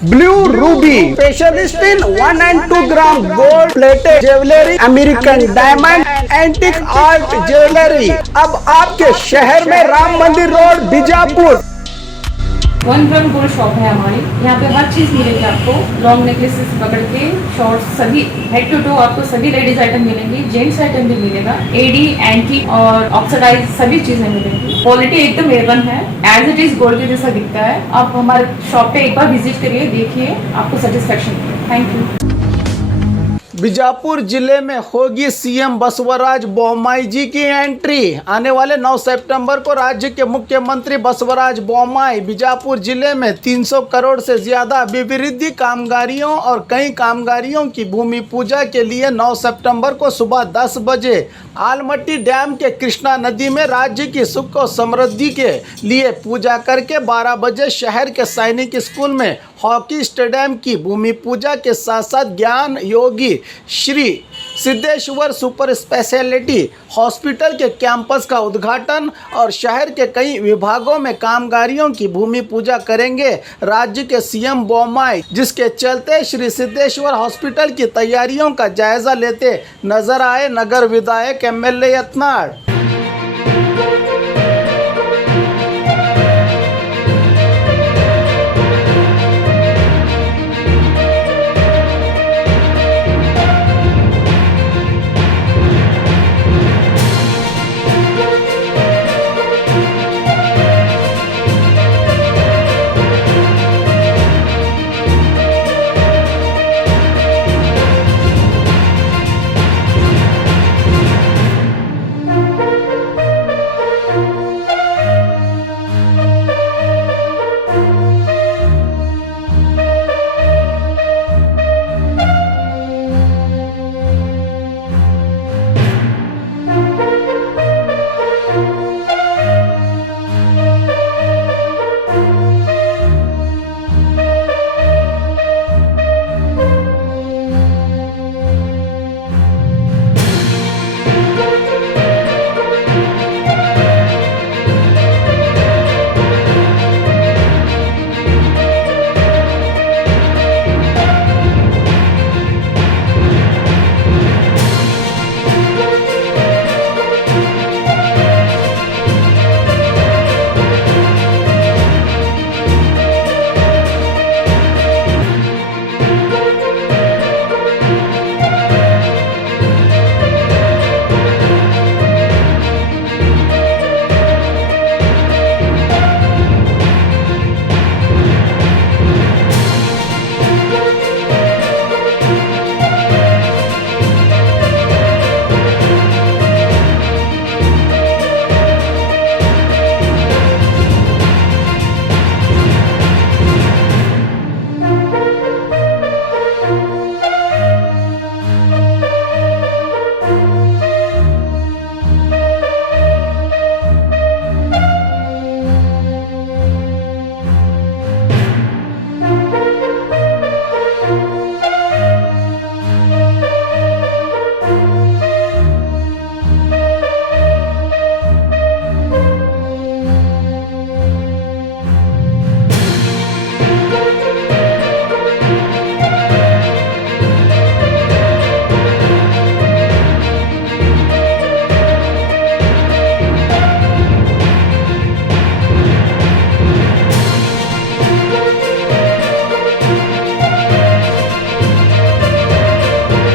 Blue Ruby, specialist in 1 and 2 gram gold plated jewelry, American diamond, antique art jewelry। अब आपके शहर में राम मंदिर road Bijapur. 1 gram gold shop है हमारी। यहाँ पे हर चीज मिलेगी आपको, लॉन्ग नेकलेसेस पकड़ के शॉर्ट्स, सभी हेड टू टो आपको सभी लेडीज आइटम मिलेंगी, जेंट्स आइटम भी मिलेगा, एडी एंटी और ऑक्सीडाइज सभी चीजें मिलेंगी। क्वालिटी एकदम A1 है, एज इट इज गोल्ड के जैसा दिखता है। आप हमारे शॉप पे एक बार विजिट करिए, देखिए, आपको सेटिस्फेक्शन मिलेगा। Thank you. बीजापुर जिले में होगी सीएम बसवराज बोम्मई जी की एंट्री। आने वाले 9 सितंबर को राज्य के मुख्यमंत्री बसवराज बोम्मई बीजापुर जिले में 300 करोड़ से ज्यादा अभिवृद्धि कामगारियों और कई कामगारियों की भूमि पूजा के लिए 9 सितंबर को सुबह 10 बजे आलमट्टी डैम के कृष्णा नदी में राज्य की सुख और समृद्धि के लिए पूजा करके 12 बजे शहर के सैनिक स्कूल में हॉकी स्टेडियम की भूमि पूजा के साथ साथ Gyan Yogi Shri Siddheshwar super speciality hospital के कैंपस का उद्घाटन और शहर के कई विभागों में कामगारियों की भूमि पूजा करेंगे राज्य के सीएम बोम्मई, जिसके चलते श्री सिद्धेश्वर हॉस्पिटल की तैयारियों का जायजा लेते नजर आए नगर विधायक MLA यत्नाड़।